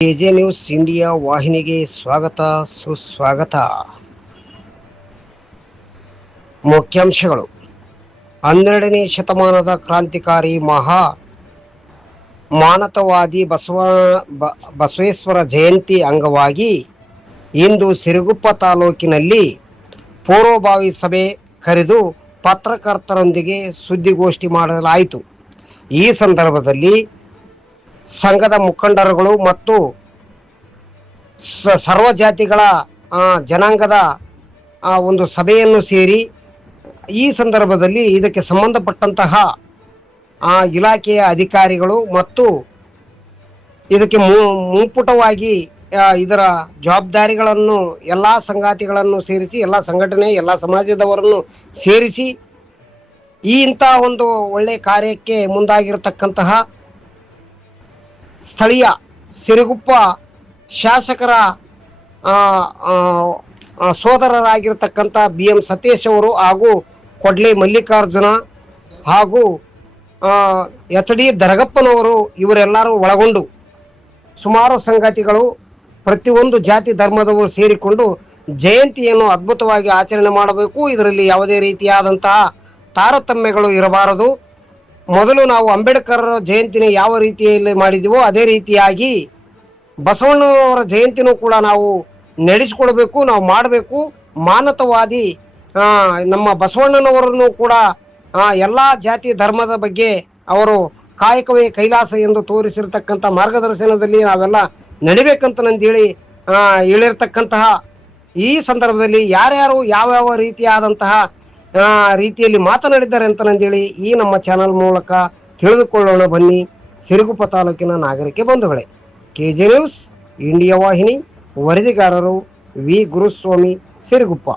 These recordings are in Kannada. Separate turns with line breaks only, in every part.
ಕೆಜೆ ನ್ಯೂಸ್ ಇಂಡಿಯಾ ವಾಹಿನಿಗೆ ಸ್ವಾಗತ, ಸುಸ್ವಾಗತ. ಮುಖ್ಯಾಂಶಗಳು. ಹನ್ನೆರಡನೇ ಶತಮಾನದ ಕ್ರಾಂತಿಕಾರಿ ಮಹಾ ಮಾನತವಾದಿ ಬಸವ ಬಸವೇಶ್ವರ ಜಯಂತಿ ಅಂಗವಾಗಿ ಇಂದು ಸಿರುಗುಪ್ಪ ತಾಲೂಕಿನಲ್ಲಿ ಪೂರ್ವಭಾವಿ ಸಭೆ ಕರೆದು ಪತ್ರಕರ್ತರೊಂದಿಗೆ ಸುದ್ದಿಗೋಷ್ಠಿ ಮಾಡಲಾಯಿತು. ಈ ಸಂದರ್ಭದಲ್ಲಿ ಸಂಘದ ಮುಖಂಡರುಗಳು ಮತ್ತು ಸರ್ವ ಜಾತಿಗಳ ಜನಾಂಗದ ಒಂದು ಸಭೆಯನ್ನು ಸೇರಿ ಈ ಸಂದರ್ಭದಲ್ಲಿ ಇದಕ್ಕೆ ಸಂಬಂಧಪಟ್ಟಂತಹ ಇಲಾಖೆಯ ಅಧಿಕಾರಿಗಳು ಮತ್ತು ಇದಕ್ಕೆ ಮುಂಪುಟವಾಗಿ ಇದರ ಜವಾಬ್ದಾರಿಗಳನ್ನು, ಎಲ್ಲ ಸಂಗಾತಿಗಳನ್ನು ಸೇರಿಸಿ, ಎಲ್ಲ ಸಂಘಟನೆ, ಎಲ್ಲ ಸಮಾಜದವರನ್ನು ಸೇರಿಸಿ ಈ ಇಂಥ ಒಂದು ಒಳ್ಳೆಯ ಕಾರ್ಯಕ್ಕೆ ಮುಂದಾಗಿರತಕ್ಕಂತಹ ಸ್ಥಳೀಯ ಸಿರುಗುಪ್ಪ ಶಾಸಕರ ಸೋದರರಾಗಿರ್ತಕ್ಕಂಥ ಬಿ ಎಂ ಸತೀಶ್ ಅವರು ಹಾಗೂ ಕೊಡ್ಲಿ ಮಲ್ಲಿಕಾರ್ಜುನ ಹಾಗೂ ಎಚ್ ಡಿ ದರಗಪ್ಪನವರು ಇವರೆಲ್ಲರೂ ಒಳಗೊಂಡು ಸುಮಾರು ಸಂಗತಿಗಳು ಪ್ರತಿಯೊಂದು ಜಾತಿ ಧರ್ಮದವರು ಸೇರಿಕೊಂಡು ಜಯಂತಿಯನ್ನು ಅದ್ಭುತವಾಗಿ ಆಚರಣೆ ಮಾಡಬೇಕು. ಇದರಲ್ಲಿ ಯಾವುದೇ ರೀತಿಯಾದಂತಹ ತಾರತಮ್ಯಗಳು ಇರಬಾರದು. ಮೊದಲು ನಾವು ಅಂಬೇಡ್ಕರ್ ಜಯಂತಿನ ಯಾವ ರೀತಿಯಲ್ಲಿ ಮಾಡಿದೀವೋ ಅದೇ ರೀತಿಯಾಗಿ ಬಸವಣ್ಣನವರ ಜಯಂತಿನೂ ಕೂಡ ನಾವು ನಡೆಸಿಕೊಡ್ಬೇಕು, ನಾವು ಮಾಡಬೇಕು. ಮಾನತವಾದಿ ನಮ್ಮ ಬಸವಣ್ಣನವರನ್ನು ಕೂಡ ಎಲ್ಲ ಜಾತಿ ಧರ್ಮದ ಬಗ್ಗೆ ಅವರು ಕಾಯಕವೇ ಕೈಲಾಸ ಎಂದು ತೋರಿಸಿರ್ತಕ್ಕಂಥ ಮಾರ್ಗದರ್ಶನದಲ್ಲಿ ನಾವೆಲ್ಲ ನಡಿಬೇಕಂತ ನಂದೇಳಿ ಹೇಳಿರ್ತಕ್ಕಂತಹ ಈ ಸಂದರ್ಭದಲ್ಲಿ ಯಾರ್ಯಾರು ಯಾವ್ಯಾವ ರೀತಿಯಾದಂತಹ ರೀತಿಯಲ್ಲಿ ಮಾತನಾಡಿದ್ದಾರೆ ಅಂತ ನಂದೇಳಿ ಈ ನಮ್ಮ ಚಾನಲ್ ಮೂಲಕ ತಿಳಿದುಕೊಳ್ಳೋಣ ಬನ್ನಿ. ಸಿರುಗುಪ್ಪ ತಾಲೂಕಿನ ನಾಗರಿಕ ಬಂಧುಗಳೇ. ಕೆ ಜೆ ನ್ಯೂಸ್, ಇಂಡಿಯಾ ವಾಹಿನಿ, ವರದಿಗಾರರು ವಿ ಗುರುಸ್ವಾಮಿ ಸಿರುಗುಪ್ಪ.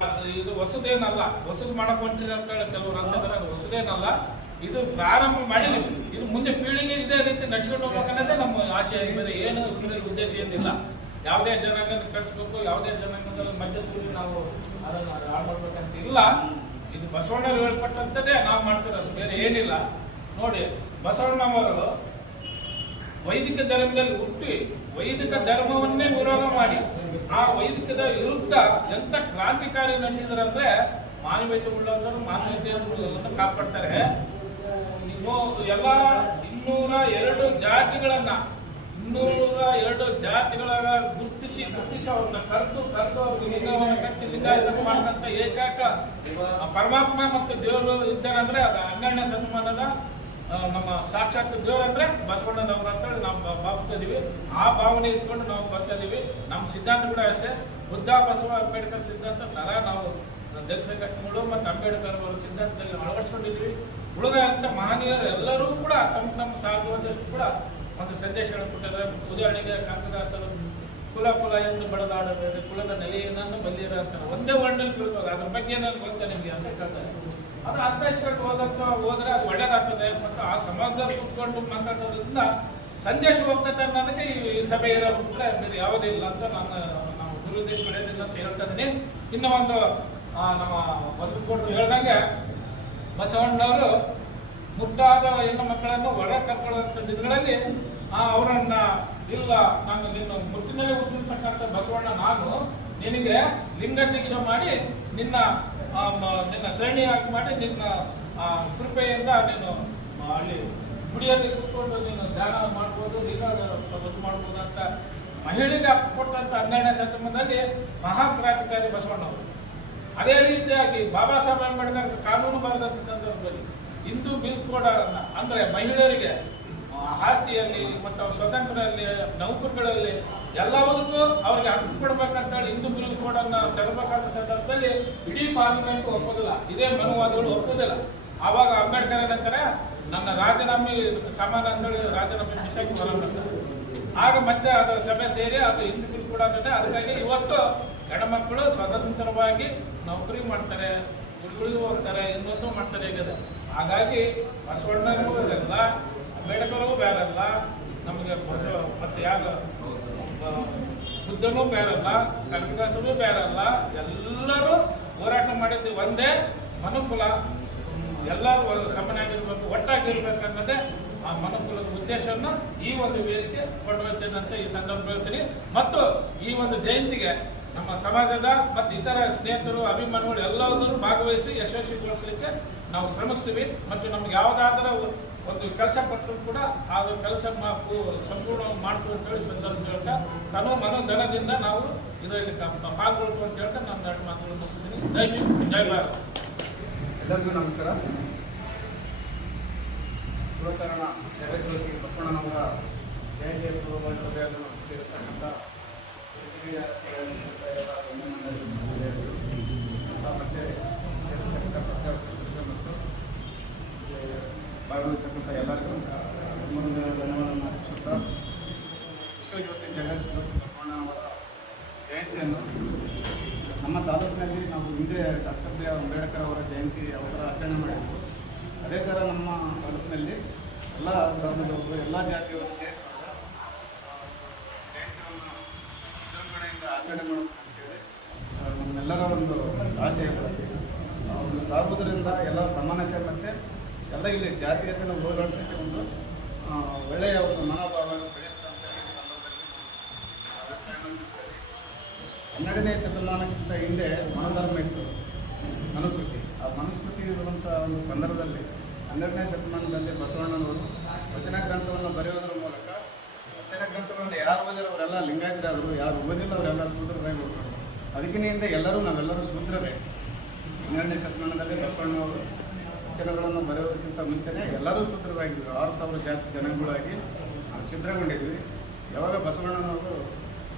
ಇದು ಹೊಸದೇನಲ್ಲ, ಹೊಸದು ಮಾಡಕ್ ಹೊಂಟಿರಿ ಅಂತ ಕೆಲವರು ಅಂತಿದ್ದಾರೆ ಅದು ಇದು ಪ್ರಾರಂಭ ಮಾಡಿದ್ವಿ. ಇದು ಮುಂದೆ ಪೀಳಿಗೆ ಇದೇ ರೀತಿ ನಡೆಸ್ಕೊಂಡು ಹೋಗ್ಬೇಕನ್ನೋದೇ ನಮ್ಮ ಆಶೆ ಆಗಿದೆ. ಏನು ಉದ್ದೇಶ ಏನಿಲ್ಲ. ಯಾವುದೇ ಜನಾಂಗನ ಕಳಿಸ್ಬೇಕು, ಯಾವುದೇ ಜನಾಂಗದಲ್ಲಿ ಮಧ್ಯದಲ್ಲಿ ನಾವು ಅದನ್ನು ಹಾಳು ಮಾಡ್ಬೇಕಂತ ಇಲ್ಲ ಇದು ಬಸವಣ್ಣರು ಹೇಳ್ಪಟ್ಟಂತದೇ ನಾವು ಮಾಡ್ತಿರೋದು. ಬೇರೆ ಏನಿಲ್ಲ. ನೋಡಿ ಬಸವಣ್ಣವರು ವೈದಿಕ ಧರ್ಮದಲ್ಲಿ ಹುಟ್ಟಿ ವೈದಿಕ ಧರ್ಮವನ್ನೇ ವಿರೋಧ ಮಾಡಿ ಆ ವೈದಿಕದ ವಿರುದ್ಧ ಎಂತ ಕ್ರಾಂತಿಕಾರಿ ನಡೆಸಿದ್ರಂದ್ರೆ ಮಾನವೀಯತೆ ಉಳ್ಳವರು ಮಾನವೀಯತೆಯನ್ನು ಕಾಪಾಡ್ತಾರೆ. ಎಲ್ಲ ಇನ್ನೂರ ಎರಡು ಜಾತಿಗಳನ್ನ, ಇನ್ನೂರ ಎರಡು ಜಾತಿಗಳ ಗುರುತಿಸಿ ಗುರುತಿಸಿ ಅವ್ರನ್ನ ಕರೆದು ಕರೆದು ಅವ್ರಿಗೆ ಲಿಂಗವನ್ನು ಕಟ್ಟಿ ಲಿಂಗಾಯತ ಏಕಾಕ ಪರಮಾತ್ಮ ಮತ್ತು ದೇವರು ಇದ್ದಾರಂದ್ರೆ ಅದು ಹನ್ನೆರಡನೇ ಸನ್ಮಾನದ ನಮ್ಮ ಸಾಕ್ಷಾತ್ ದೇವರು ಅಂದ್ರೆ ಬಸವಣ್ಣನವ್ರು ಅಂತೇಳಿ ನಾವು ಭಾವಿಸ್ತಾ ಇದೀವಿ. ಆ ಭಾವನೆ ಇಟ್ಕೊಂಡು ನಾವು ಬರ್ತಾ ಇದೀವಿ. ನಮ್ಮ ಸಿದ್ಧಾಂತ ಕೂಡ ಅಷ್ಟೇ. ಬುದ್ಧ, ಬಸವ, ಅಂಬೇಡ್ಕರ್ ಸಿದ್ಧಾಂತ ಸದಾ ನಾವು ಜನಸಂಘಟನೆಗಳು ಸಂಘಟನೆಗಳು ಮತ್ತು ಅಂಬೇಡ್ಕರ್ ಅವರ ಸಿದ್ಧಾಂತದಲ್ಲಿ ಅಳವಡಿಸ್ಕೊಂಡಿದ್ವಿ. ಉಳಿದಂತ ಮಹನೀಯರು ಎಲ್ಲರೂ ಕೂಡ ತಮ್ಮ ತಮ್ಮ ಸಾಧ್ಯವಾದಷ್ಟು ಕೂಡ ಒಂದು ಸಂದೇಶಗಳನ್ನು ಕೊಟ್ಟಿದ್ದಾರೆ ಉದಾಹರಣೆಗೆ ಕನಕದಾಸರು ಕುಲ ಕುಲ ಎಂದು ಬಡದಾಡಬೇಡಿ, ಕುಲದ ನೆಲೆಯನ್ನು ಬಲ್ಲಿರ ಅಂತಾರೆ ಒಂದೇ ವರ್ಣಲ್ಲಿ ತಿಳ್ಕೋದು ಅದ್ರ ಬಗ್ಗೆ ಏನಾದ್ರು ಗೊತ್ತಾ ನಿಮಗೆ ಅಂತ ಕೇಳ್ತಾರೆ ಅದು ಅರ್ಥೈಸ್ಕೊಂಡು ಹೋದಂತ ಹೋದ್ರೆ ಅದು ಒಳ್ಳೇದಾಗ್ತದೆ ಮತ್ತು ಆ ಸಮಾಜದಲ್ಲಿ ಕುತ್ಕೊಂಡು ಮಾತಾಡೋದ್ರಿಂದ ಸಂದೇಶ ಹೋಗ್ತದೆ ನನಗೆ ಈ ಸಭೆ ಇರೋದು ಕೂಡ ಬೇರೆ ಯಾವುದೇ ಇಲ್ಲ ಅಂತ ನಾನು, ನಾವು ದುರುದ್ದೇಶ ಒಳ್ಳೇದಿಲ್ಲ ಅಂತ ಹೇಳ್ತಾ ಇದ್ದೀನಿ. ಇನ್ನೂ ಒಂದು ನಮ್ಮ ಬಸವಕೊಟ್ರು ಹೇಳ್ದಂಗೆ ಬಸವಣ್ಣವರು ಮುದ್ದಾದ ಹೆಣ್ಣು ಮಕ್ಕಳನ್ನು ಹೊರ ಕರ್ಕೊಳ್ಳುವಂಥ ದಿನಗಳಲ್ಲಿ ಅವರನ್ನ ಇಲ್ಲ, ನಾನು ನಿನ್ನ ಮುಟ್ಟಿನಲ್ಲಿ ಹುಟ್ಟಿರ್ತಕ್ಕಂಥ ಬಸವಣ್ಣ ನಾನು. ನಿನಗೆ ಲಿಂಗ ದೀಕ್ಷೆ ಮಾಡಿ ನಿನ್ನ ನಿನ್ನ ಶ್ರೇಣಿ ಹಾಕಿ ಮಾಡಿ ನಿನ್ನ ಕೃಪೆಯಿಂದ ನೀನು ಅಲ್ಲಿ ಗುಡಿಯಲ್ಲಿ ಕೂತ್ಕೊಂಡು ನೀನು ಧ್ಯಾನ ಮಾಡ್ಬೋದು ಲಿಂಗ ಮಾಡ್ಬೋದು ಅಂತ ಮಹಿಳೆಗೆ ಕೊಟ್ಟಂತ ಹನ್ನೆರಡನೇ ಶತಮಾನದಲ್ಲಿ ಮಹಾಕ್ರಾಂತಿಕಾರಿ ಬಸವಣ್ಣವರು ಅದೇ ರೀತಿಯಾಗಿ ಬಾಬಾ ಸಾಹೇಬ್ ಅಂಬೇಡ್ಕರ್ ಕಾನೂನು ಬರೆದಂತ ಸಂದರ್ಭದಲ್ಲಿ ಹಿಂದೂ ಬಿಲ್ ಕೋಡ್ ಅಂದ್ರೆ ಮಹಿಳೆಯರಿಗೆ ಆಸ್ತಿಯಲ್ಲಿ ಮತ್ತು ಸ್ವತಂತ್ರರಲ್ಲಿ ನೌಕರಗಳಲ್ಲಿ ಎಲ್ಲವನ್ನೂ ಅವ್ರಿಗೆ ಹಕ್ಕು ಕೊಡ್ಬೇಕಂತ ಹೇಳಿ ಹಿಂದೂ ಬಿಲ್ ಕೋಡನ್ನು ತೆರಬೇಕಾದ ಸಂದರ್ಭದಲ್ಲಿ ಇಡೀ ಪಾರ್ಲಿಮೆಂಟ್ ಒಪ್ಪೋದಿಲ್ಲ. ಇದೇ ಮನುವಾದಗಳು ಒಪ್ಪೋದಿಲ್ಲ. ಆವಾಗ ಅಂಬೇಡ್ಕರ್ ಏನಂತಾರೆ, ನನ್ನ ರಾಜೀನಾಮೆ ಸಮಾನ ಅಂತೇಳಿ ರಾಜೀನಾಮೆ ಬಿಸಾಕಿ ಹೊರಬರ್ತಾರೆ ಆಗ ಮತ್ತೆ ಅದರ ಸಭೆ ಸೇರಿ ಅದು ಹಿಂದೂ ಬಿಲ್ ಕೂಡ ಅದಕ್ಕಾಗಿ ಇವತ್ತು ಹೆಣ್ಮಕ್ಳು ಸ್ವತಂತ್ರವಾಗಿ ನೌಕರಿ ಮಾಡ್ತಾರೆ, ಗುರುಗಳಿಗೆ ಹೋಗ್ತಾರೆ, ಇನ್ನೊಂದು ಮಾಡ್ತಾರೆ ಈಗ ಹಾಗಾಗಿ ಬಸವಣ್ಣನೂ ಬೇರಲ್ಲ ಅಂಬೇಡ್ಕರ್ಗೂ ಬೇರಲ್ಲ ನಮಗೆ ಮತ್ತೆ ಯಾರು? ಬುದ್ಧನೂ ಬೇರಲ್ಲ, ಕನಕದಾಸನೂ ಬೇರಲ್ಲ, ಎಲ್ಲರೂ ಹೋರಾಟ ಮಾಡಿದ್ದು ಒಂದೇ ಮನುಕುಲ. ಎಲ್ಲರೂ ಸಮನಾಗಿರ್ಬೇಕು ಒಟ್ಟಾಗಿರ್ಬೇಕು ಅನ್ನೋದೇ ಆ ಮನುಕುಲದ ಉದ್ದೇಶವನ್ನು ಈ ಒಂದು ವೇದಿಕೆ ಕೊಡುವಂತೆ ಈ ಸಂದರ್ಭ ಹೇಳ್ತೀನಿ. ಮತ್ತು ಈ ಒಂದು ಜಯಂತಿಗೆ ನಮ್ಮ ಸಮಾಜದ ಮತ್ತು ಇತರ ಸ್ನೇಹಿತರು, ಅಭಿಮಾನಿಗಳು ಎಲ್ಲರೂ ಭಾಗವಹಿಸಿ ಯಶಸ್ವಿಗೊಳಿಸಲಿಕ್ಕೆ ನಾವು ಶ್ರಮಿಸ್ತೀವಿ. ಮತ್ತು ನಮ್ಗೆ ಯಾವುದಾದ್ರೂ ಒಂದು ಕೆಲಸ ಕೊಟ್ಟರು ಕೂಡ ಅದು ಕೆಲಸ ಸಂಪೂರ್ಣ ಮಾಡ್ತು ಅಂತ ಹೇಳಿ ಸಂದರ್ಭ ಹೇಳ್ತಾ, ತನು ಮನೋಧನದಿಂದ ನಾವು ಇದರಲ್ಲಿ ಪಾಲ್ಗೊಳ್ತು ಅಂತ ಹೇಳ್ತಾ ನಾನು ಎರಡು ಮಾತುಗಳು ಮುಗಿಸ್ತೀನಿ. ಜೈ ಜೈ ಭಾರತ್.
ಎಲ್ಲರಿಗೂ ನಮಸ್ಕಾರ. ಶಿವಸರಣ ಜಗಜ್ಯೋತಿ ಬಸವಣ್ಣನವರ ಜಯಂತಿಯ ಪೂರ್ವಭಾವಿ ಸಭೆಯನ್ನು ಸೇರಿರ್ತಕ್ಕಂಥ ಹಿರಿಯ ಎಲ್ಲ ಗಣ್ಯಮಾನ್ಯರು, ಮಹಿಳೆಯರು, ಮತ್ತೆ ಸೇರಿರ್ತಕ್ಕಂಥ ಪ್ರತಿಯೊಬ್ಬರು ಮತ್ತು ಇಲ್ಲಿ ಭಾಗವಹಿಸ್ತಕ್ಕಂಥ ಎಲ್ಲರಿಗೂ ಮುಂದೆ ಧನ್ಯವಾದವನ್ನು ಅರ್ಪಿಸುತ್ತಾ ವಿಶ್ವಜ್ಯೋತಿ ಜಗಜ್ಯೋತಿ ಬಸವಣ್ಣನವರ ಜಯಂತಿಯನ್ನು ನಮ್ಮ ತಾಲೂಕಿನಲ್ಲಿ ನಾವು ಹಿಂದೆ ಡಾಕ್ಟರ್ ಬಿ ಆರ್ ಅಂಬೇಡ್ಕರ್ ಅವರ ಜಯಂತಿ, ಅವರ ಆಚರಣೆ ಮಾಡಿದ್ದು ಅದೇ ಥರ ನಮ್ಮ ತಾಲೂಕಿನಲ್ಲಿ ಎಲ್ಲ ಧರ್ಮದವರು, ಎಲ್ಲ ಜಾತಿಯವರು ಸೇರಿಕೊಂಡ ಜಯಂತಿಯನ್ನು ವಿಜೃಂಭಣೆಯಿಂದ ಆಚರಣೆ ಮಾಡಬೇಕಂತೇಳಿ ನಮ್ಮೆಲ್ಲರ ಒಂದು ಆಶಯ ಒಂದು ಸಾರ್ವಜನಿಕರಿಂದ ಎಲ್ಲ ಸಮಾನತೆ ಮತ್ತು ಎಲ್ಲ ಇಲ್ಲಿ ಜಾತೀಯತೆಯನ್ನು ಹೋರಾಡಿಸೋಕ್ಕೆ ಒಂದು ಒಳ್ಳೆಯ ಒಂದು ಮನೋಭಾವ ಬೆಳೆಯುತ್ತೆ ಅಂತ ಈ ಸಂದರ್ಭದಲ್ಲಿ. ಹನ್ನೆರಡನೇ ಶತಮಾನಕ್ಕಿಂತ ಹಿಂದೆ ಮನೋಧರ್ಮ ಇತ್ತು ಮನುಸ್ಮೃತಿ ಆ ಮನುಸ್ಮೃತಿ ಇರುವಂಥ ಒಂದು ಸಂದರ್ಭದಲ್ಲಿ ಹನ್ನೆರಡನೇ ಶತಮಾನದಲ್ಲಿ ಬಸವಣ್ಣನವರು ವಚನ ಗ್ರಂಥವನ್ನು ಬರೆಯೋದ್ರ ಮೂಲಕ, ವಚನ ಗ್ರಂಥವನ್ನು ಯಾರು ಓದಿರೋರೆಲ್ಲ ಲಿಂಗಾಯತರಾದರು ಯಾರು ಓದಿಲ್ಲ ಅವರೆಲ್ಲ ಉಳ್ಕೊಂಡ್ರು ಅದಕ್ಕಿಂತ ಹಿಂದೆ ಎಲ್ಲರೂ ನಾವೆಲ್ಲರೂ ಶೂದ್ರರೇ. ಹನ್ನೆರಡನೇ ಶತಮಾನದಲ್ಲಿ ಬಸವಣ್ಣವರು ವಚನಗಳನ್ನು ಬರೆಯೋದಕ್ಕಿಂತ ಮುಂಚೆನೇ ಎಲ್ಲರೂ ಶೂದ್ರರಾಗಿದ್ದರು ಆರು ಸಾವಿರ ಜಾತಿ ಜನಗಳಾಗಿ ನಾವು ಛಿದ್ರಗೊಂಡಿದ್ವಿ. ಯಾವಾಗ ಬಸವಣ್ಣನವರು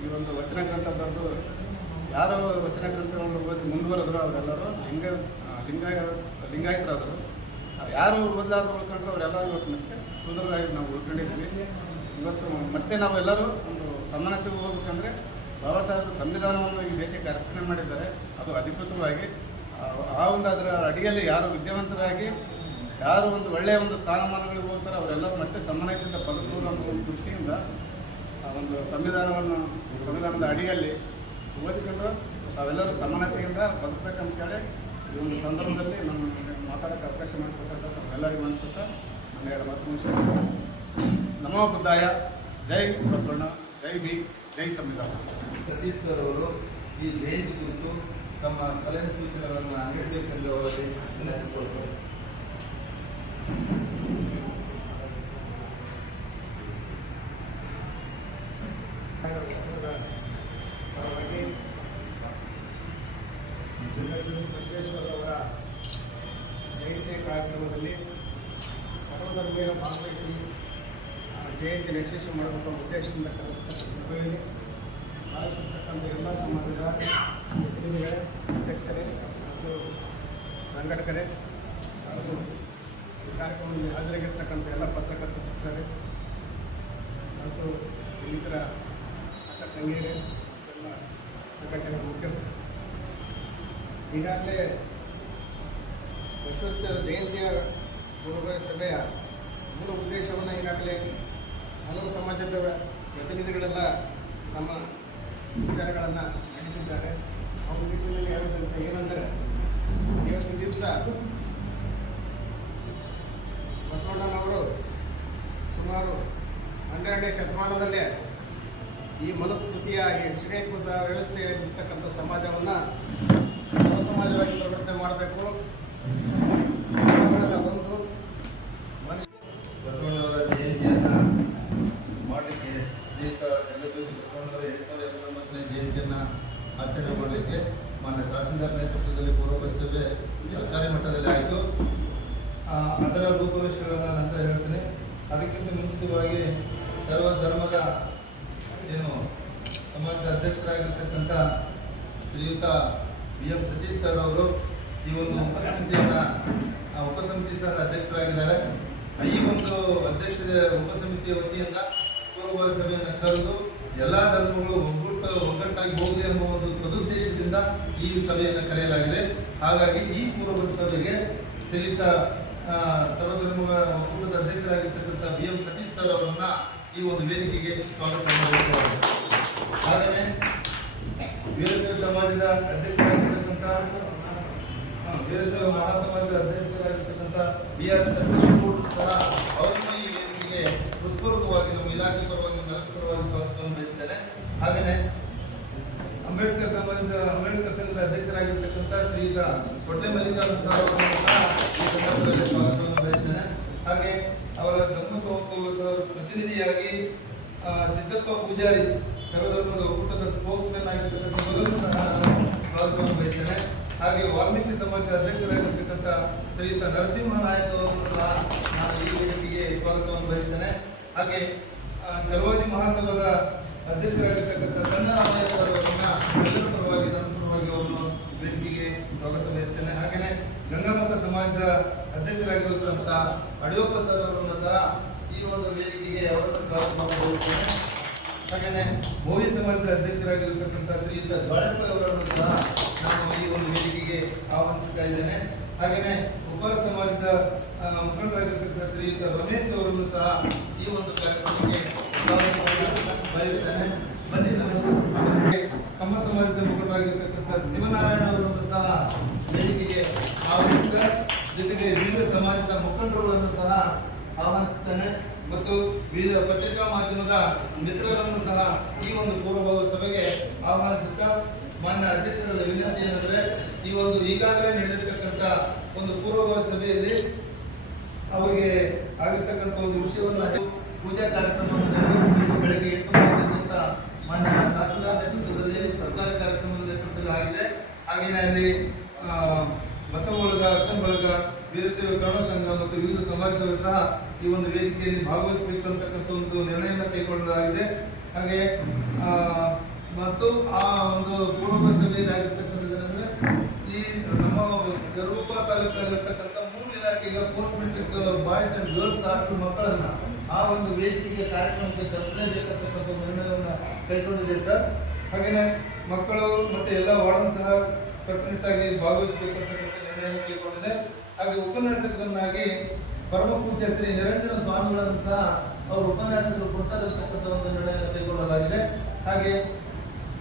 ಈ ಒಂದು ವಚನ ಗ್ರಂಥ ಬರೆದು ಯಾರು ವಚನ ಗ್ರಂಥಗಳನ್ನು ಓದಿ ಮುಂದುವರೆದ್ರು ಅವರೆಲ್ಲರೂ ಲಿಂಗ ಲಿಂಗ, ಲಿಂಗಾಯತರಾದರು. ಯಾರು ಓದಲಾರ್ದು ಉಳ್ಕೊಂಡ್ರು ಅವರೆಲ್ಲ ಇವತ್ತು ಮತ್ತೆ ಸುಂದರವಾಗಿ ನಾವು ಉಳ್ಕೊಂಡಿದ್ದೀವಿ. ಇವತ್ತು ಮತ್ತೆ ನಾವೆಲ್ಲರೂ ಒಂದು ಸಮಾನತೆ ಹೋಗ್ಬೇಕಂದ್ರೆ ಬಾಬಾ ಸಾಹೇಬ್ ಸಂವಿಧಾನವನ್ನು ಈ ದೇಶಕ್ಕೆ ಅರ್ಪಣೆ ಮಾಡಿದ್ದಾರೆ. ಅದು ಅಧಿಕೃತವಾಗಿ ಆ- ಒಂದು ಅದರ ಅಡಿಯಲ್ಲಿ ಯಾರು ವಿದ್ಯಾವಂತರಾಗಿ, ಯಾರು ಒಂದು ಒಳ್ಳೆಯ ಒಂದು ಸ್ಥಾನಮಾನಗಳಿಗೆ ಹೋಗ್ತಾರೆ ಅವರೆಲ್ಲರೂ ಮತ್ತೆ ಸಮಾನತೆಯಿಂದ ಬದುಕುವುದು ಅನ್ನೋ ಒಂದು ದೃಷ್ಟಿಯಿಂದ ಆ ಒಂದು ಸಂವಿಧಾನವನ್ನು, ಸಂವಿಧಾನದ ಅಡಿಯಲ್ಲಿ ಓದಿಕೊಂಡು ತಾವೆಲ್ಲರೂ ಸಮಾನತೆಯಿಂದ ಬದುಕಬೇಕಂತೇಳಿ ಈ ಒಂದು ಸಂದರ್ಭದಲ್ಲಿ ನಮ್ಮ ಮಾತಾಡೋಕ್ಕೆ ಅವಕಾಶ ಮಾಡಿಕೊಟ್ಟಂತ ತಮ್ಮೆಲ್ಲರಿಗೂ ಅನಿಸುತ್ತಾ. ನನ್ನ ಎರಡು ಮಾತು ಮುಗಿಸ್ತೇನೆ. ನಮೋ ಬುದ್ಧಾಯ. ಜೈ ಬಸವಣ್ಣ. ಜೈ ಬಿ ಜೈ ಸಂವಿಧಾನ.
ಸತೀಶ್ ಸರ್ ಅವರು ಈ ಜಯಂತಿ ಕುರಿತು ತಮ್ಮ ಸಲಹೆ ಸೂಚನೆಗಳನ್ನು ನೀಡಬೇಕೆಂದು ಅವರಲ್ಲಿ ವಿನಂತಿಸಿಕೊಳ್ಳುತ್ತಾರೆ
ಪರವಾಗಿ ಜಗಜ್ಯೋತಿ ಬಸವೇಶ್ವರ ಅವರ ಜಯಂತಿ ಕಾರ್ಯಕ್ರಮದಲ್ಲಿ ಭಾಗವಹಿಸಿ ಯಶಸ್ವಿ ಉದ್ದೇಶದಿಂದ ಕರೆದಿರ್ತಕ್ಕಂಥ ಸಭೆಯಲ್ಲಿ ಭಾಗವಹಿಸಿರ್ತಕ್ಕಂಥ ಎಲ್ಲ ಸಮಾಜದ ಪ್ರತಿನಿಧಿಗಳೇ ಅಧ್ಯಕ್ಷರೇ ಮತ್ತು ಸಂಘಟಕರೇ, ಹಾಗೂ ಈ ಕಾರ್ಯಕ್ರಮದಲ್ಲಿ ಹಾಜರಾಗಿರ್ತಕ್ಕಂಥ ಎಲ್ಲ ಪತ್ರಕರ್ತ ಮಿತ್ರರೇ ಮತ್ತು ಇನ್ನಿತರ ಅಕ್ಕ ತಂಗಿಯರೇ, ಎಲ್ಲ ಸಂಘಟನೆಗಳ ಮುಖ್ಯಸ್ಥರು. ಈಗಾಗಲೇ ಬಸವೇಶ್ವರ ಜಯಂತಿಯ ಗುರುಗಳ ಸಭೆಯ ಮೂಲ ಉದ್ದೇಶವನ್ನು ಈಗಾಗಲೇ ಹಲವು ಸಮಾಜದ ಪ್ರತಿನಿಧಿಗಳೆಲ್ಲ ನಮ್ಮ ವಿಚಾರಗಳನ್ನು ಮಂಡಿಸಿದ್ದಾರೆ ನಿಟ್ಟಿನಲ್ಲಿ ಹೇಳೋದಂತ ಏನಂದರೆ ಇವತ್ತು ದಿವಸ ಬಸವಣ್ಣನವರು ಸುಮಾರು ಹನ್ನೆರಡನೇ ಶತಮಾನದಲ್ಲೇ ಈ ಮನುಸ್ಮೃತಿಯ ಈ ಶ್ರೇಣೀಕೃತ ವ್ಯವಸ್ಥೆಯಲ್ಲಿರ್ತಕ್ಕಂಥ ಸಮಾಜವನ್ನು ಸಮ ಸಮಾಜವಾಗಿ ಪರಿವರ್ತನೆ ಮಾಡಬೇಕು ಅವರೆಲ್ಲ ಬಂದು ಮನುಷ್ಯ
ಬಸವಣ್ಣವರ ಜಯಂತಿಯನ್ನು ಮಾಡಲಿಕ್ಕೆ ಶ್ರೀಯುತ ಜಗಜ್ಯೋತಿ ಬಸವಣ್ಣವರ ಎಂಟುನೂರ ಎಂಬತ್ತೊಂಬತ್ತನೇ ಜಯಂತಿಯನ್ನು ಆಚರಣೆ ಮಾಡಲಿಕ್ಕೆ ಮಾನ್ಯ ತಹಸೀಲ್ದಾರ್ ನೇತೃತ್ವದಲ್ಲಿ ಪೂರ್ವ ಸಭೆ ಸರ್ಕಾರಿ ಮಟ್ಟದಲ್ಲಿ ಆಯಿತು ಆ, ಅದರ ರೂಪುರೇಷೆಗಳನ್ನು ನಂತರ ಹೇಳ್ತೀನಿ ಅದಕ್ಕಿಂತ ಮುಂಚಿತವಾಗಿ ಸರ್ವ ಧರ್ಮದ ಏನು ಸಮಾಜದ ಅಧ್ಯಕ್ಷರಾಗಿರ್ತಕ್ಕಂಥ ಶ್ರೀಯುತ ಬಿ ಎಂ ಸತೀಶ್ ಸರ್ ಅವರು ಈ ಒಂದು ಉಪಸಮಿತಿಯನ್ನ ಉಪಸಮಿತಿ ಸರ್ ಅಧ್ಯಕ್ಷರಾಗಿದ್ದಾರೆ. ಈ ಒಂದು ಅಧ್ಯಕ್ಷದ ಉಪಸಮಿತಿಯ ವತಿಯಿಂದ ಪೂರ್ವ ಸಭೆಯನ್ನು ಕರೆದು ಎಲ್ಲಾ ಧರ್ಮಗಳು ಒಗ್ಗಟ್ಟು, ಒಗ್ಗಟ್ಟಾಗಿ ಹೋಗಲಿ ಎಂಬ ಒಂದು ಸದುದ್ದೇಶದಿಂದ ಈ ಸಭೆಯನ್ನು ಕರೆಯಲಾಗಿದೆ. ಹಾಗಾಗಿ ಈ ಪೂರ್ವ ಸಭೆಗೆ ಶ್ರೀಯುತ ಸರ್ವಧರ್ಮಗಳ ಒಕ್ಕೂಟದ ಅಧ್ಯಕ್ಷರಾಗಿರ್ತಕ್ಕಂಥ ಬಿ ಎಂ ಸತೀಶ್ ಸರ್ ಅವರನ್ನ ಈ ಒಂದು ವೇದಿಕೆಗೆ ಸ್ವಾಗತ ಹಾಗೆಯೇ ವೀರಶೈವ ಸಮಾಜದ ಅಧ್ಯಕ್ಷರಾಗಿರ್ತಕ್ಕಂಥ ವೀರಶೈವ ಮಹಾಸಮಾಜದ ಅಧ್ಯಕ್ಷರಾಗಿರ್ತಕ್ಕಂಥ ಬಿ ಆರ್ ಸತೀಶ್ ಸಹ ಅವರನ್ನು ಈ ವೇದಿಕೆಗೆ ಹೃತ್ಪೂರ್ವಕವಾಗಿ ನಮ್ಮ ಇಲಾಖೆ ಪರವಾಗಿ ನಮ್ಮ ಇಲಾಖೆ ಪರವಾಗಿ ಸ್ವಾಗತವನ್ನು ಬಯಸ್ತೇನೆ ಹಾಗೆಯೇ ಅಂಬೇಡ್ಕರ್ ಸಮಾಜದ, ಅಂಬೇಡ್ಕರ್ ಸಂಘದ ಅಧ್ಯಕ್ಷರಾಗಿರ್ತಕ್ಕಂಥ ಶ್ರೀಯುತ ಕೊಟ್ಟೆ ಮಲ್ಲಿಕಾರ್ಜುನ ಸರ್ ಪೂಜಾರಿ ಸರ್ವಧರ್ಮದ ಒಕ್ಕೂಟದ ಸ್ಪೋಕ್ಸ್ ಮ್ಯಾನ್ ಆಗಿರ್ತಕ್ಕಂಥ ಇವರನ್ನು ಸಹ ನಾನು ಬಯಸ್ತೇನೆ. ಹಾಗೆ ವಾಲ್ಮೀಕಿ ಸಮಾಜದ ಅಧ್ಯಕ್ಷರಾಗಿರ್ತಕ್ಕಂಥ ಶ್ರೀಯುತ ನರಸಿಂಹ ನಾಯಕ್ ಸಹ ನಾನು ಈ ವೇದಿಕೆಗೆ ಸ್ವಾಗತವನ್ನು ಬಯಸ್ತೇನೆ. ಹಾಗೆ ಆ, ಮಹಾಸಭದ ಅಧ್ಯಕ್ಷರಾಗಿರ್ತಕ್ಕಂಥ ಸಣ್ಣ ರಾಮಯ್ಯ ಅವರನ್ನ ಪರವಾಗಿ ನನ್ನ ಪರವಾಗಿ ಅವರನ್ನು ವೇದಿಕೆಗೆ ಸ್ವಾಗತ ಬಯಸ್ತೇನೆ. ಹಾಗೆಯೇ ಗಂಗಾಮತ ಸಮಾಜದ ಅಧ್ಯಕ್ಷರಾಗಿರುವಂಥ ಅಡಿಯಪ್ಪ ಸರ್ ಅವರನ್ನು ಸಹ ಈ ಒಂದು ವೇದಿಕೆಗೆ ಅವರನ್ನು ಸ್ವಾಗತ ಹಾಗೆಯೇ ಮೋವಿ ಸಮಾಜದ ಅಧ್ಯಕ್ಷರಾಗಿರತಕ್ಕಂಥ ಶ್ರೀಯುತ ಬಾಳಪ್ಪ ಅವರನ್ನು ಸಹ ನಾನು ಈ ಒಂದು ವೇದಿಕೆಗೆ ಆಹ್ವಾನಿಸ್ತಾ ಇದ್ದೇನೆ. ಹಾಗೆಯೇ ಉಪರ ಸಮಾಜದ ಮುಖಂಡರಾಗಿರ್ತಕ್ಕಂಥ ಶ್ರೀಯುತ ರಮೇಶ್ ಅವರನ್ನು ಸಹ ಈ ಒಂದು ಕಾರ್ಯಕ್ರಮಕ್ಕೆ ಬಯಸ್ತೇನೆ ಬನ್ನಿ ರಮೇಶ್. ಹಾಗೆ ಕಮ್ಮ ಸಮಾಜದ ಮುಖಂಡರಾಗಿರ್ತಕ್ಕಂಥ ಶಿವನಾರಾಯಣ ಅವರನ್ನು ಸಹ ವೇದಿಕೆಗೆ ಆಹ್ವಾನಿಸಿದ ಜೊತೆಗೆ ವಿವಿಧ ಸಮಾಜದ ಮುಖಂಡರುಗಳನ್ನು ಸಹ ಆಹ್ವಾನಿಸುತ್ತೇನೆ ಮತ್ತು ವಿವಿಧ ಪತ್ರಿಕಾ ಮಾಧ್ಯಮದ ಮಿತ್ರರನ್ನು ಸಹ ಈ ಒಂದು ಪೂರ್ವಭಾವ ಸಭೆಗೆ ಆಹ್ವಾನಿಸುತ್ತಾ ಮಾನ್ಯ ಅಧ್ಯಕ್ಷರ ವಿನಂತಿ ಏನಂದ್ರೆ ಈ ಒಂದು ಈಗಾಗಲೇ ನಡೆದಿರ್ತಕ್ಕಂಥ ಒಂದು ಪೂರ್ವಭಾವ ಸಭೆಯಲ್ಲಿ ಅವರಿಗೆ ಆಗಿರ್ತಕ್ಕಂಥ ಒಂದು ವಿಷಯವನ್ನು ಪೂಜಾ ಕಾರ್ಯಕ್ರಮವನ್ನು ನಿರ್ವಹಿಸಬೇಕು ಬೆಳಗ್ಗೆ ಎಂಟು ಮಾಡಿರ್ತಕ್ಕಂಥ ಮಾನ್ಯ ತಹಸೀಲ್ದಾರ್ ನೇತೃತ್ವದಲ್ಲಿ ಸರ್ಕಾರಿ ಕಾರ್ಯಕ್ರಮದ ನೇತೃತ್ವದಲ್ಲಿ ಆಗಿದೆ. ಹಾಗೆಯೇ ಅಲ್ಲಿ ಆ, ಬಸವ ಬಳಗ ಅಕ್ಕನ ಬಳಗ ವೀರಶೈವ ಕರ್ಣ ಸಂಘ ಮತ್ತು ವಿವಿಧ ಸಮಾಜದವರು ಸಹ ಈ ಒಂದು ವೇದಿಕೆಯಲ್ಲಿ ಭಾಗವಹಿಸಬೇಕು ಅಂತಕ್ಕಂಥ ಒಂದು ನಿರ್ಣಯವನ್ನು ಕೈಗೊಳ್ಳಲಾಗಿದೆ. ಹಾಗೆ ಮತ್ತು ಆ ಒಂದು ಪೂರ್ವ ಸಭೆಯಲ್ಲಿ ಆಗಿರ್ತಕ್ಕಂಥದ್ದೇನೆಂದ್ರೆ ಈ ನಮ್ಮ ಸ್ವರೂಪ ತಾಲೂಕಲ್ಲಿರ್ತಕ್ಕಂಥ ಮೂರು ಇಲಾಖೆಗೆ post matric boys and girls ಆಟು ಮಕ್ಕಳನ್ನ ಆ ಒಂದು ವೇದಿಕೆಗೆ ಕಾರ್ಯಕ್ರಮಕ್ಕೆ ತರಿಸಲೇಬೇಕಂತಕ್ಕಂಥ ಒಂದು ನಿರ್ಣಯವನ್ನು ಕೈಗೊಂಡಿದೆ ಸರ್. ಹಾಗೆಯೇ ಮಕ್ಕಳು ಮತ್ತೆ ಎಲ್ಲ ವಾರ್ಡನ್ ಸಹ ಕಟ್ಟುನಿಟ್ಟಾಗಿ ಭಾಗವಹಿಸಬೇಕಂತಕ್ಕಂಥ ನಿರ್ಣಯವನ್ನು ಕೈಗೊಂಡಿದೆ. ಹಾಗೆ ಉಪನ್ಯಾಸಕರನ್ನಾಗಿ ಪರಮ ಪೂಜ್ಯ ಶ್ರೀ ನಿರಂಜನ ಸ್ವಾಮಿಗಳನ್ನು ಸಹ ಅವರು ಉಪನ್ಯಾಸಗಳು ಕೊಡ್ತಾರಿರ್ತಕ್ಕಂಥ ಒಂದು ನಿರ್ಣಯವನ್ನು ಕೈಗೊಳ್ಳಲಾಗಿದೆ. ಹಾಗೆ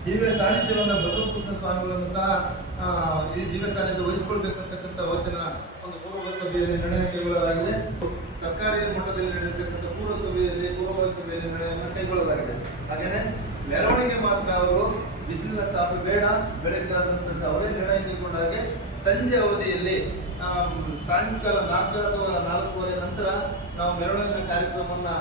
ದಿವ್ಯ ಸಾನ್ನಿಧ್ಯವನ್ನು ಬಸವಕೃಷ್ಣ ಸ್ವಾಮಿಗಳನ್ನು ಸಹ ಈ ದಿವ್ಯ ಸಾನ್ನಿಧ್ಯ ವಹಿಸಿಕೊಳ್ಬೇಕಂತಕ್ಕಂಥ ಅವತ್ತಿನ ಒಂದು ಪೂರ್ವ ಸಭೆಯಲ್ಲಿ ನಿರ್ಣಯ ಕೈಗೊಳ್ಳಲಾಗಿದೆ. ಸರ್ಕಾರಿ ಮಟ್ಟದಲ್ಲಿ ನಡೆಯತಕ್ಕಂಥ ಪೂರ್ವ ಸಭೆಯಲ್ಲಿ ಪೂರ್ವ ಸಭೆಯಲ್ಲಿ ನಿರ್ಣಯವನ್ನು ಕೈಗೊಳ್ಳಲಾಗಿದೆ. ಹಾಗೆಯೇ ಮೆರವಣಿಗೆ ಮಾತ್ರ ಅವರು ಬಿಸಿಲಿನ ತಾಪು ಬೇಡ ಬೆಳಕಾದಂತಹ ಅವರೇ ನಿರ್ಣಯ ಕೈಗೊಂಡ ಹಾಗೆ ಸಂಜೆ ಅವಧಿಯಲ್ಲಿ ಸಾಯಂಕಾಲ ನಾಲ್ಕು ಅಥವಾ ನಾಲ್ಕೂವರೆ ನಂತರ ನಾವು ಮೆರವಣಿಗೆ ಕಾರ್ಯಕ್ರಮವನ್ನು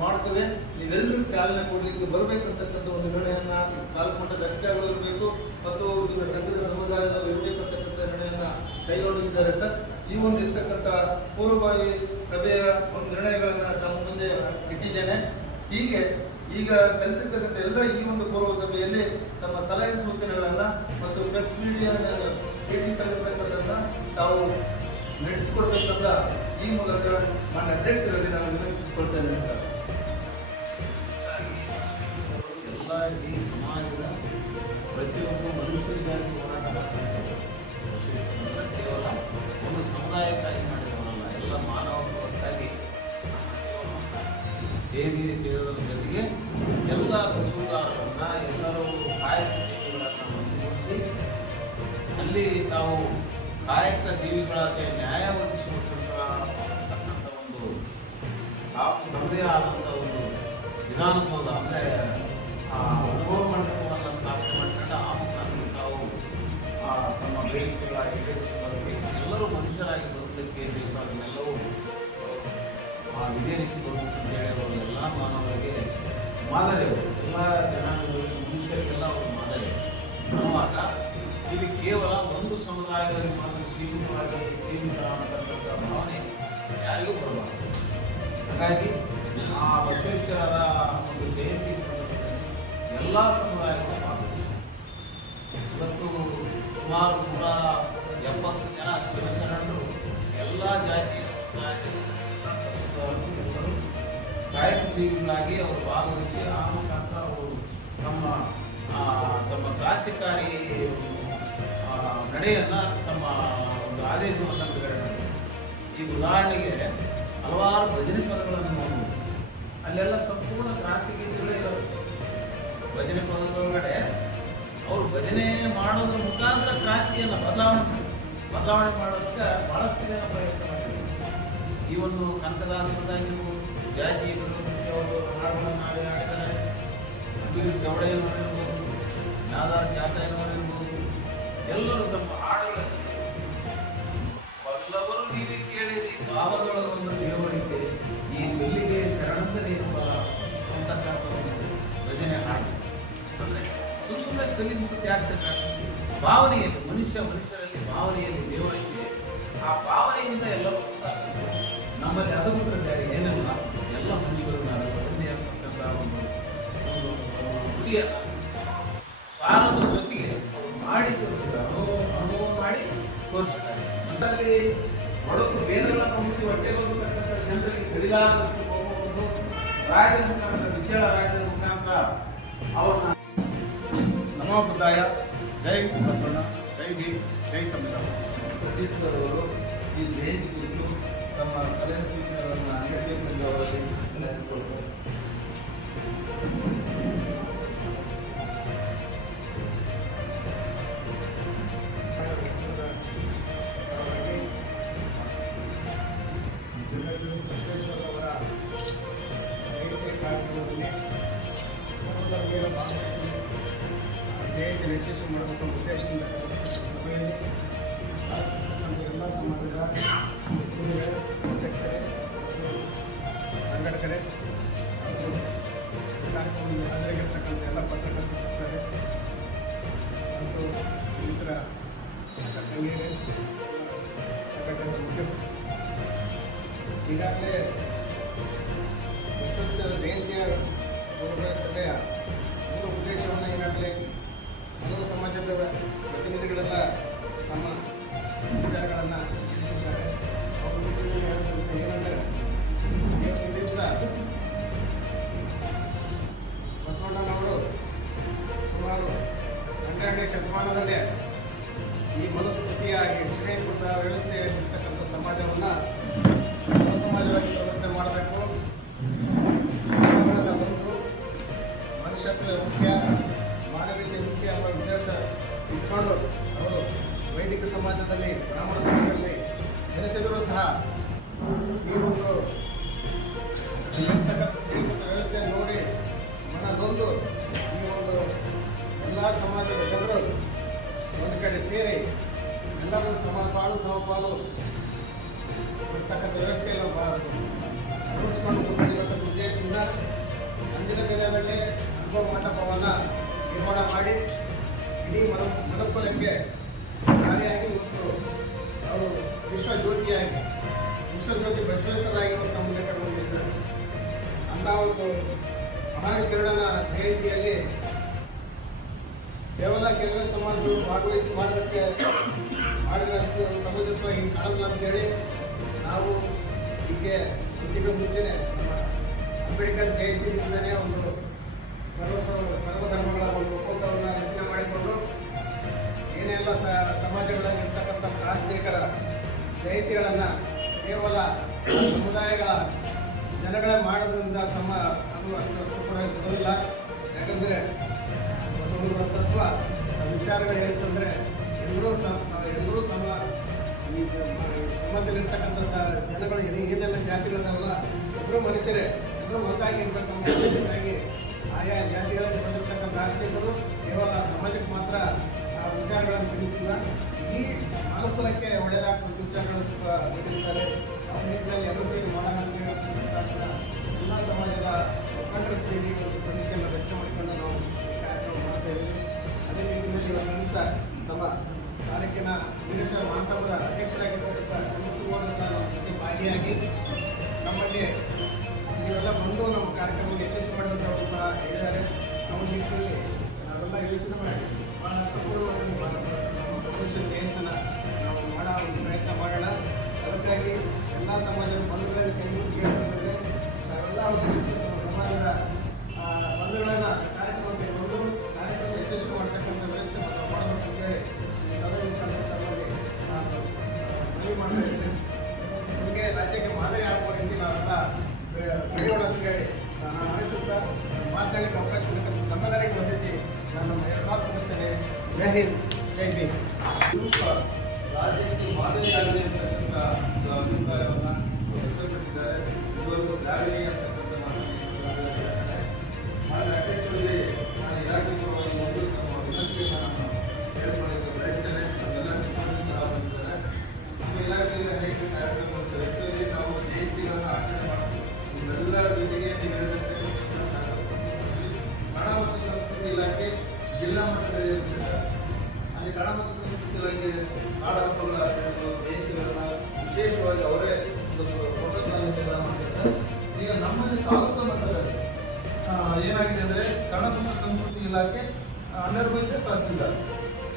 ಮಾಡ್ತೇವೆ. ನೀವೆಲ್ಲರೂ ಚಾಲನೆ ಕೊಡಲಿಕ್ಕೆ ಬರಬೇಕಂತಕ್ಕಂಥ ಒಂದು ನಿರ್ಣಯವನ್ನು ತಾಲೂಕು ಮಟ್ಟದ ಅಧಿಕಾರಿಗಳು ಇರಬೇಕು ಮತ್ತು ಇವರ ಸಂಘದ ಸಮುದಾಯದವರು ಇರಬೇಕಂತಕ್ಕಂಥ ನಿರ್ಣಯವನ್ನು ಕೈಗೊಂಡಿದ್ದಾರೆ ಸರ್. ಈ ಒಂದು ಇರ್ತಕ್ಕಂಥ ಪೂರ್ವಭಾವಿ ಸಭೆಯ ಒಂದು ನಿರ್ಣಯಗಳನ್ನು ತಮ್ಮ ಮುಂದೆ ಇಟ್ಟಿದ್ದೇನೆ. ಹೀಗೆ, ಈಗ ಕಲಿತಿರ್ತಕ್ಕಂಥ ಎಲ್ಲ ಈ ಒಂದು ಪೂರ್ವ ಸಭೆಯಲ್ಲಿ ತಮ್ಮ ಸಲಹೆ ಸೂಚನೆಗಳನ್ನ ಮತ್ತು ಪ್ರೆಸ್ ಮೀಡಿಯಾ ಭೇಟಿ ತಾವು ನಡೆಸಿಕೊಡ್ತಕ್ಕಂಥ ಈ ಮೂಲಕ ನನ್ನ ಅಧ್ಯಕ್ಷರಲ್ಲಿ ನಾನು ವಿನಂತಿಸಿಕೊಳ್ತೇನೆ ಸರ್
ಈ ಸಮಾಜದ ಪ್ರತಿಯೊಬ್ಬ ಮನುಷ್ಯರಿಗಾಗಿ ಹೋರಾಟ ಮಾಡ್ತಾರೆ ಕೇವಲ ಒಂದು ಸಮುದಾಯಕ್ಕಾಗಿ ಮಾಡಿದವರಲ್ಲ ಎಲ್ಲ ಮಾನವ ವರ್ಗಕ್ಕಾಗಿ ದೇವಿ ದೇವರ ಜೊತೆಗೆ ಎಲ್ಲ ಕಸೂದಾರರನ್ನ ಎಲ್ಲರೂ ಅಲ್ಲಿ ನಾವು ಕಾಯಕ ಜೀವಿಗಳಾದ ನ್ಯಾಯ ಒದಗಿಸುವಂತಹ ಒಂದು ತಾವು ತಮ್ಮದೇ ಆದಂಥ ಒಂದು ವಿಧಾನಸೌಧ ಅಂದರೆ ಅನುಭವ ಮಂಟಪವನ್ನು ಸ್ಥಾಪನೆ ಮಾಡಿಕೊಂಡು ಆ ಮುಖಾಂತರ ತಾವು ತಮ್ಮ ಬೇಡಿಕೆಗಳ ಈಡೇರಿಸಿಕೊಳ್ಳಿ ಎಲ್ಲರೂ ಮನುಷ್ಯರಾಗಿ ಬರುವುದಕ್ಕೆ ಬೇಕಾದನ್ನೆಲ್ಲವೂ ಆ, ಇದೇ ರೀತಿ ಬರುತ್ತೆ ಅಂತೇಳಿ ಅವರು ಎಲ್ಲ ಮಾನವರಿಗೆ ಮಾದರಿ ಎಲ್ಲ ಜನಾಂಗಗಳಿಗೆ ಮನುಷ್ಯರಿಗೆಲ್ಲ ಅವರು ಮಾದರಿ. ಅನ್ನುವಾಗ ಇಲ್ಲಿ ಕೇವಲ ಒಂದು ಸಮುದಾಯದಲ್ಲಿ ಮಾತ್ರ ಸೀಮಿತವಾಗಿ ಸೀಮಿತ ಅಂತಕ್ಕಂಥ ಭಾವನೆ ಯಾರಿಗೂ ಬರಬಾರದು. ಹಾಗಾಗಿ ಆ ಬಸವೇಶ್ವರರ ಒಂದು ಜಯಂತಿ ಸಂದರ್ಭದಲ್ಲಿ ಎಲ್ಲ ಸಮುದಾಯಗಳು ಭಾಗವಹಿಸಿದರು ಇವತ್ತು ಸುಮಾರು ನೂರ ಎಪ್ಪತ್ತು ಜನ ಶಿವಶರಣರು ಎಲ್ಲ ಜಾತಿ ಜೀವಿಗಳಾಗಿ ಅವರು ಭಾಗವಹಿಸಿ ಆ ಮುಖಾಂತರ ಅವರು ತಮ್ಮ ತಮ್ಮ ಕ್ರಾಂತಿಕಾರಿ ನಡೆಯನ್ನು ತಮ್ಮ ಒಂದು ಆದೇಶವನ್ನು ಬಿಡುಗಡೆ ಈ ಉದಾಹರಣೆಗೆ ಹಲವಾರು ಭಜನೆ ಪದಗಳನ್ನು ನೋಡಬಹುದು ಅಲ್ಲೆಲ್ಲ ಸಂಪೂರ್ಣ ಕ್ರಾಂತಿ ಗೀತೆಗಳೇ ಇರೋದು ಭಜನೆ ಪದದೊಳಗಡೆ ಅವರು ಭಜನೆ ಮಾಡೋದ್ರ ಮುಖಾಂತರ ಕ್ರಾಂತಿಯನ್ನು ಬದಲಾವಣೆ ಬದಲಾವಣೆ ಮಾಡೋದಕ್ಕೆ ಬಹಳಷ್ಟು ಜನ ಪ್ರಯತ್ನ ಮಾಡಿದ್ದಾರೆ ಈ ಒಂದು ಕನಕದಾಸರದಾಗಿರ್ಬೋದು ಜಾತಿ ಅಮೀರ್ ಚೌಡಯ್ಯನವರಿರ್ಬೋದು, ನಾದಾರ್ ಜಾತಯ್ಯನವರಿರ್ಬೋದು ಎಲ್ಲರೂ ತಮ್ಮ ಹಾಡುಗಳನ್ನು ಬಲ್ಲವರು ನೀವೇ ಕೇಳಿರಿ. ಭಾವದೊಳಗೊಂದು ತಿಳುವಳಿಕೆ ಈ ಬೆಲ್ಲಿಗೆ ಶರಣಂದರೆ ಎಂಬ ಅಂತಕ್ಕಂಥ ಒಂದು ಭಜನೆ ಹಾಡು ಅಂದರೆ ಸುಮ್ಮ ಸುಮ್ಮನೆ ಬೆಲ್ಲಿ ಮುಕ್ತಿ ಭಾವನೆಯಲ್ಲಿ, ಮನುಷ್ಯ ಮನುಷ್ಯರಲ್ಲಿ ಭಾವನೆಯಲ್ಲಿ ದೇವರಿಗೆ ಆ ಭಾವನೆಯಿಂದ ಗೊತ್ತಾಗ್ತದೆ. ನಮ್ಮಲ್ಲಿ ಅದು ಬಿಟ್ಟರೆ ಬೇರೆ ಏನಲ್ಲ. ಎಲ್ಲ ಮನುಷ್ಯರು ನಾನು ಒಂದು ಒಂದು ಗುರಿಯನ್ನು ತೋರಿಸ್ತಾರೆ ಅದರಲ್ಲಿ ಬೇರೆಲ್ಲ ಮುಗಿಸಿ ಹೊಟ್ಟೆ ಬರ್ತಕ್ಕಂಥ ಜನರಿಗೆ ತಿಳಿಲಾರದಷ್ಟು ಕೋಪವನ್ನು ರಾಜನ ಮುಖಾಂತರ ವಿಜಯ ರಾಜನ ಮುಖಾಂತರ ಅವರನ್ನ
ನಮೋ ಬುದ್ಧಾಯ ಜೈ ಬಸವಣ್ಣ. ಜೈ ಭೀಮ್. ಜೈ ಸಂವಿಧಾನ.
ಬ್ರಿಟಿಷರವರು ಈ ಜಯಂತಿ ಕುರಿತು ತಮ್ಮ ಸಲಹೆ ಸೂಚನೆಗಳನ್ನು ಅಂಗಡಿಯಲ್ಲಿ ಅವರಲ್ಲಿ ನಡೆಸಿಕೊಳ್ತಾರೆ
ಯಶಸ್ವಿ ಮಾಡಬೇಕು ಉದ್ದೇಶದಿಂದ ಭಾಗವಹಿಸಿರ್ತಕ್ಕಂಥ ಎಲ್ಲ ಸಮಾಜದ ಹಿರಿಯರೇ, ಅಧ್ಯಕ್ಷರೇ ಸಂಘಟಕರೇ ಕಾರ್ಯಕ್ರಮದಲ್ಲಿ ಹಾಜರಾಗಿರ್ತಕ್ಕಂಥ ಎಲ್ಲ ಪತ್ರಕರ್ತರೇ ಮತ್ತು ಇತರ ತಂಗಿಯರೇ ಸಂಘಟನೆ ಮುಖ್ಯಸ್ಥರು ಈಗಾಗಲೇ ವಿಶ್ವೇಶ್ವರ ಜಯಂತಿಯ ಪೂರ್ವ ಸಭೆಯ ಮೂಲ ಉದ್ದೇಶವನ್ನು ಈಗಾಗಲೇ ಸಮಾಜದ ಪ್ರತಿನಿಧಿಗಳೆಲ್ಲ ತಮ್ಮ ವಿಚಾರಗಳನ್ನು ತಿಳಿಸಿದ್ದಾರೆ. ಅವರು ಏನಂದರೆ ದಿವಸ ಬಸವಣ್ಣನವರು ಸುಮಾರು ಹನ್ನೆರಡನೇ ಶತಮಾನದಲ್ಲೇ ಈ ಮನಸ್ಥಿತಿಯಾಗಿ ಶ್ರೇಣೀಕೃತ ವ್ಯವಸ್ಥೆಯಲ್ಲಿರ್ತಕ್ಕಂಥ ಸಮಾಜವನ್ನು ಸಮಾಜವಾಗಿ ಪ್ರವೃತ್ತಿ ಮಾಡಬೇಕು. ಅವರೆಲ್ಲ ಬಂದು ಮನುಷ್ಯತ್ವ ಮುಖ್ಯ ಅನುಭವ ಮಂಟಪವನ್ನು ನಿರ್ಮಾಣ ಮಾಡಿ ಇಡೀ ಮನ ಮನಪ್ಪಲಕ್ಕೆ ಕಾರ್ಯಾಗಿ ಮತ್ತು ಅವರು ವಿಶ್ವಜ್ಯೋತಿಯಾಗಿ, ವಿಶ್ವಜ್ಯೋತಿ ಬಸವೇಶ್ವರಾಗಿ ಇವತ್ತು ನಮ್ಮ ಮುಂದೆ ಕಡೆ ಅಂಥ ಒಂದು ಮಹಾವಿಷ್ಣುವಿನ ಜಯಂತಿಯಲ್ಲಿ ಕೇವಲ ಕೆಲವೇ ಸಮಾಜಗಳು ಭಾಗವಹಿಸಿ ಮಾಡೋದಕ್ಕೆ ಮಾಡಿದಷ್ಟು ಸಮಂಜಸವಾಗಿ ಕಾಣಲ್ಲ ಅಂತೇಳಿ ನಾವು ಇದಕ್ಕೆ ಇದಕ್ಕೆ ಮುಂಚೆನೆ ಅಂಬೇಡ್ಕರ್ ಜಯಂತಿ ಮುಂದೆನೇ ಒಂದು ಸರ್ವಧರ್ಮಗಳ ಒಂದು ಒಪ್ಪಂದವನ್ನು ರಚನೆ ಮಾಡಿಕೊಂಡು ಏನೆಲ್ಲ ಸಮಾಜಗಳಲ್ಲಿ ಇರ್ತಕ್ಕಂಥ ದಾರ್ಶನಿಕರ ಜಯಂತಿಗಳನ್ನು ಕೇವಲ ಸಮುದಾಯಗಳ ಜನಗಳೇ ಮಾಡೋದ್ರಿಂದ ಸಮ ಅದು ಅಷ್ಟು ಕೂಡ ಬರೋದಿಲ್ಲ ಯಾಕಂದರೆ ಬಸವಣ್ಣವರ ತತ್ವ, ವಿಚಾರಗಳು ಏನಂತಂದರೆ ಎಲ್ಲರೂ ಎಲ್ಲರೂ ಸಮ ಈ ಸಮಾಜದಲ್ಲಿರ್ತಕ್ಕಂಥ ಸ ಜನಗಳು ಏನ್- ಏನೆಲ್ಲ ಜಾತಿಗಳಿದಾವಲ್ಲ ಎಲ್ಲರೂ ಮನುಷ್ಯರೇ ಎಲ್ಲರೂ ಒಂದಾಗಿರ್ತಕ್ಕಂಥ ಅನ್ನೋ ಉದ್ದೇಶಕ್ಕಾಗಿ ಆಯಾ ಜಾತಿಗಳಲ್ಲಿ ಬಂದಿರತಕ್ಕಂಥ ನಾಗರಿಕರು ಕೇವಲ ಸಮಾಜಕ್ಕೆ ಮಾತ್ರ ಆ ವಿಚಾರಗಳನ್ನು ತಿಳಿಸಿಲ್ಲ. ಈ ಅನುಕೂಲಕ್ಕೆ ಒಳ್ಳೆಯದಾಗುವಂಥ ವಿಚಾರಗಳನ್ನು ಸ್ವಲ್ಪ ನೀಡಿದ್ದಾರೆ ಆ ನಿಟ್ಟಿನಲ್ಲಿ ಎಲ್ಲರೂ ಸೇರಿ ಎಲ್ಲ ಸಮಾಜದ ಮುಖಂಡರು ಸೇರಿ ಒಂದು ಸಮಿತಿಯನ್ನು ರಚನೆ ಮಾಡಿಕೊಂಡು ನಾವು ಕಾರ್ಯಕ್ರಮ ಮಾಡ್ತಾ ಇದ್ದೀವಿ. ಅದೇ ನಿಟ್ಟಿನಲ್ಲಿ ಒಂದು ನಿಮಿಷ ನಮ್ಮ ತಾಲೂಕಿನ ವೀರೇಶ್ವರ ಮಹಾಸಭಾದ ಅಧ್ಯಕ್ಷರಾಗಿರ್ತಕ್ಕಂಥ ಭಾಗಿಯಾಗಿ ನಮ್ಮಲ್ಲಿ ಬಂದು ನಮ್ಮ ಕಾರ್ಯಕ್ರಮ ಯಶಸ್ವಿ ಅಂತ ಹೇಳಿದ್ದಾರೆ. ನಾವು ನಿಟ್ಟಿನಲ್ಲಿ ನಾವೆಲ್ಲ ಯೋಚನೆ ಮಾಡಿ ಭಾಳ ನಮ್ಮ ಬಸವೇಶ್ವರ ಜಯಂತನ ನಾವು ಮಾಡೋ ಒಂದು ಪ್ರಯತ್ನ ಮಾಡೋಣ ಅದಕ್ಕಾಗಿ ಎಲ್ಲ ಸಮಾಜದ ಬಂಧುಗಳಲ್ಲಿ ಕೈಗೊಂಡು ಕೇಳ್ಕೊಂಡಿದ್ರೆ ನಾವೆಲ್ಲ ಸಮಾಜದ
Thank you.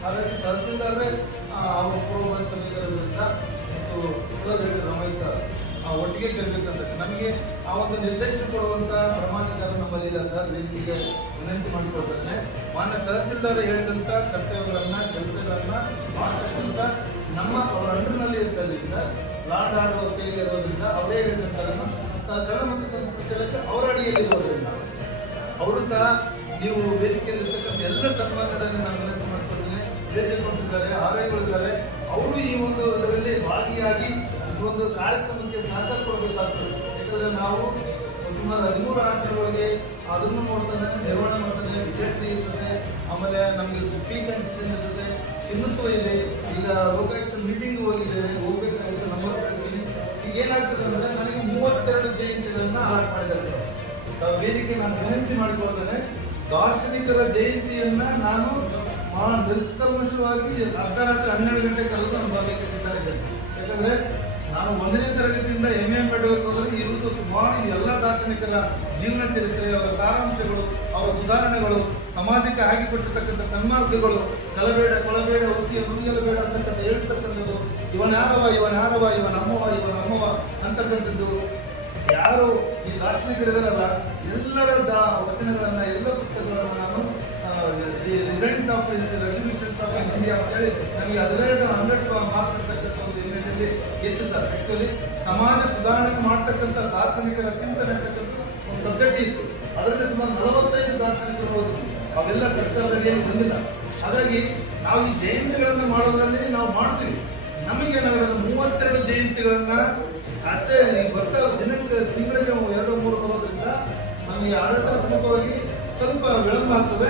ಹಾಗಾಗಿ ತಹಸೀಲ್ದಾರೇ ಆ, ಅವರ ಪೂರ್ವ ಸಭೆಗಳಿಂದ ಮತ್ತು ಸರ್ ಆ, ಒಟ್ಟಿಗೆ ಕೇಳಬೇಕಂದ್ರೆ ನಮಗೆ ಆ ಒಂದು ನಿರ್ದೇಶನ ಕೊಡುವಂತ ಪ್ರಮಾಣಕಾರ ನಮ್ಮಲ್ಲಿ ಇಲ್ಲ ಸರ್ ವೇದಿಕೆಗೆ ವಿನಂತಿ ಮಾಡಿಕೊಳ್ತಾರೆ ಮಾನ್ಯ ತಹಸೀಲ್ದಾರ್ ಹೇಳಿದಂತ ಕರ್ತವ್ಯಗಳನ್ನ ಕೆಲಸಗಳನ್ನ ಮಾಡತಕ್ಕಂತ ನಮ್ಮ ಅವರ ಅಂಡರ್ನಲ್ಲಿ ಇರ್ತದ್ರಿಂದ ಲಾಡ್ ಆಡುವ ಕೈಲಿ ಇರೋದ್ರಿಂದ ಅವರೇ ಹೇಳಿದಂತ ಕನ್ನಡ ಮತ್ತು ಸಂಸ್ಕೃತಿ ಅವರ ಅಡಿಯಲ್ಲಿ ಇರೋದ್ರಿಂದ. ಅವರು ಸಹ ನೀವು ವೇದಿಕೆಯಲ್ಲಿ ಇರ್ತಕ್ಕಂಥ ಎಲ್ಲ ಸನ್ಮಾನಗಳನ್ನು ನಾನು ವಿನಂತಿ ಮಾಡ್ಕೊಳ್ತೀನಿ ಬೇಜೆ ಕೊಟ್ಟಿದ್ದಾರೆ ಆದಾಯಗಳಿದ್ದಾರೆ ಅವರು ಈ ಒಂದು ಇದರಲ್ಲಿ ಭಾಗಿಯಾಗಿ ಒಂದು ಕಾರ್ಯಕ್ರಮಕ್ಕೆ ಸಹಕಾರ ಕೊಡಬೇಕಾಗ್ತದೆ. ಯಾಕಂದ್ರೆ ನಾವು ಸುಮಾರು ಹದಿಮೂರು ಆಟಗಳಿಗೆ ಅದನ್ನು ನೋಡ್ತಾನೆ ನಿರ್ವಹಣೆ ಮಾಡ್ತಾನೆ ವಿದ್ಯಾರ್ಥಿ ಇರ್ತದೆ, ಆಮೇಲೆ ನಮಗೆ ಫೀ ಕನ್ಸೆಷನ್ ಇರ್ತದೆ, ಸಿಂಧುತ್ವ ಇದೆ. ಈಗ ಲೋಕಾಯುಕ್ತ ಮೀಟಿಂಗ್ ಹೋಗಿದೆ. ಹೋಗ್ಬೇಕಾಗಿತ್ತು ಕೊಡ್ತೀನಿ ಈಗ ಏನಾಗ್ತದೆ ಅಂದರೆ ನನಗೆ ಮೂವತ್ತೆರಡು ಜಯಂತಿಗಳನ್ನು ಆರ್ಟ್ ಮಾಡಿದ್ದಾರೆ. ವೇದಿಕೆ ನಾನು ವಿನಂತಿ ಮಾಡಿಕೊಳ್ತೇನೆ. ದಾರ್ಶನಿಕರ ಜಯಂತಿಯನ್ನು ನಾನು ಮಾ- ನಿಷ್ಕಲ್ಮಶವಾಗಿ ಅರ್ಧ ರಾತ್ರಿ ಹನ್ನೆರಡು ಗಂಟೆ ಕಳೆದು ನಾನು ಬರಲಿಕ್ಕೆ ಸಿದ್ಧರಿದ್ದೇನೆ ಯಾಕಂದ್ರೆ ನಾನು ಒಂದನೇ ತರಗತಿಯಿಂದ ಎಂ ಎ ಮಾಡಬೇಕು ಈ ಇವತ್ತು ಸುಮಾರು ಎಲ್ಲ ದಾರ್ಶನಿಕರ ಜೀವನ ಚರಿತ್ರೆ, ಅವರ ಸಾರಾಂಶಗಳು, ಅವರ ಸುಧಾರಣೆಗಳು, ಸಮಾಜಕ್ಕೆ ಆಗಿಬಿಟ್ಟಿರ್ತಕ್ಕಂಥ ಸನ್ಮಾರ್ಗಗಳು, ಕಲಬೇಡ, ಕೊಲಬೇಡ ಹುಸಿಯ ನುಡಿಯಲಬೇಡ ಅಂತಕ್ಕಂಥ ಹೇಳ್ತಕ್ಕಂಥದ್ದು, ಇವನ ಯಾರವ ಇವನ ಯಾರವ, ಇವನ ಅಮ್ಮವ ಇವನ ಅಮ್ಮವ ಅಂತಕ್ಕಂಥದ್ದು. ಯಾರು ಈ ದಾರ್ಶನಿಕರಿದಾರಲ್ಲ, ಎಲ್ಲರ ವಚನಗಳನ್ನ, ಎಲ್ಲ ಪುಸ್ತಕಗಳನ್ನ ನಾನು resigns of resolutions of India ಅಂತೇಳಿ ನಮಗೆ ಹದಿನೈದು ಹಂಡ್ರೆಡ್ ಮಾರ್ಕ್ಸ್ ಇರ್ತಕ್ಕಂಥ ಒಂದು ಇಮೇಜಲ್ಲಿ ಇತ್ತು ಸರ್ ಆಕ್ಚುಲಿ ಸಮಾಜ ಸುಧಾರಣೆ ಮಾಡ್ತಕ್ಕಂಥ ದಾರ್ಶನಿಕರ ಚಿಂತನೆ ಅಂತಕ್ಕಂಥ ಒಂದು ಸಬ್ಜೆಕ್ಟ್ ಇತ್ತು ಅದರಲ್ಲಿ ಸುಮಾರು ನಲವತ್ತೈದು ದಾರ್ಶನಿಕರು ಹೋದ್ರು ಅವೆಲ್ಲ ಸರ್ಕಾರದಲ್ಲಿ ಏನು ಬಂದಿಲ್ಲ ಹಾಗಾಗಿ ನಾವು ಈ ಜಯಂತಿಗಳನ್ನು ಮಾಡೋದ್ರಲ್ಲಿ ನಾವು ಮಾಡ್ತೀವಿ. ನಮಗೆ ನಗರದ ಮೂವತ್ತೆರಡು ಜಯಂತಿಗಳನ್ನ ಅಷ್ಟೇ ಬರ್ತಾ ದಿನಕ್ಕೆ ತಿಂಗಳಿಗೆ ಎರಡು ಮೂರು ಬರೋದ್ರಿಂದ ನಮಗೆ ಆಡಳಿತಾತ್ಮಕವಾಗಿ ಸ್ವಲ್ಪ ವಿಳಂಬ ಆಗ್ತದೆ.